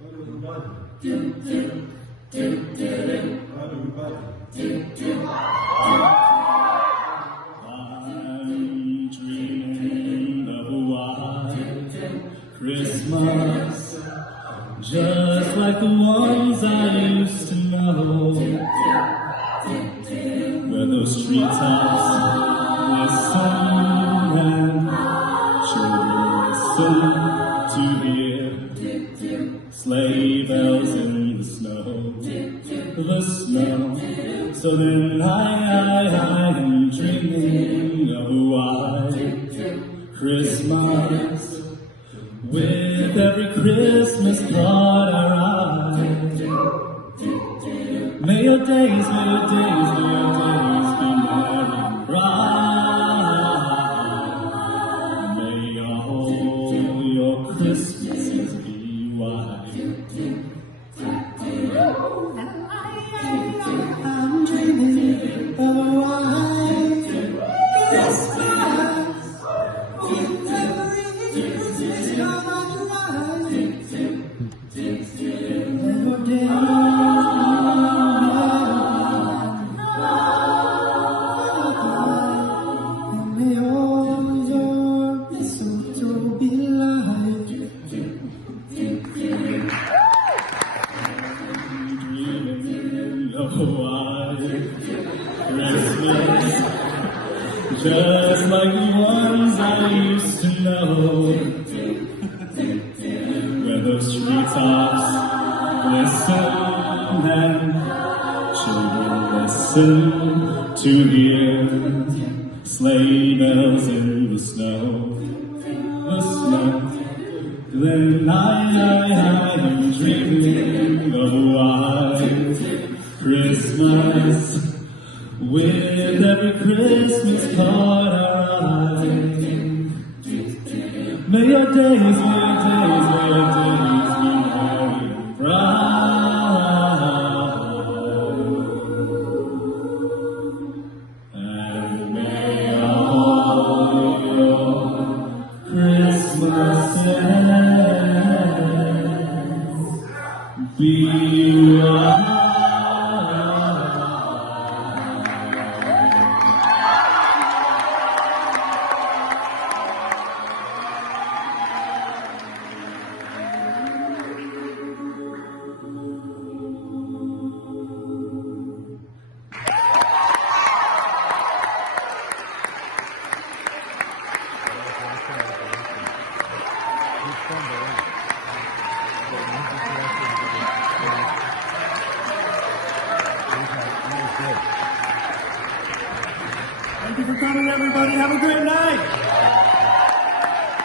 I'm dreaming of a white Christmas, just like the ones I used to know, where those treetops listen and children listen to hear sleigh bells in the snow, the snow. So then I am dreaming of a white Christmas, with every Christmas card I write. May your days, may your days, may your days be merry and bright. May all your Christmases be white. I'm dreaming of a white Christmas, with every Christmas card I write. May your days Christmas, just like the ones I used to know, where those treetops listen and children listen to hear sleigh bells in the snow, the snow. Then I am dreaming of a white Christmas, with every Christmas card I write. May your days, may your days, may your days be merry and bright. And may all your Christmases be white. Thank you for coming, everybody. Have a great night.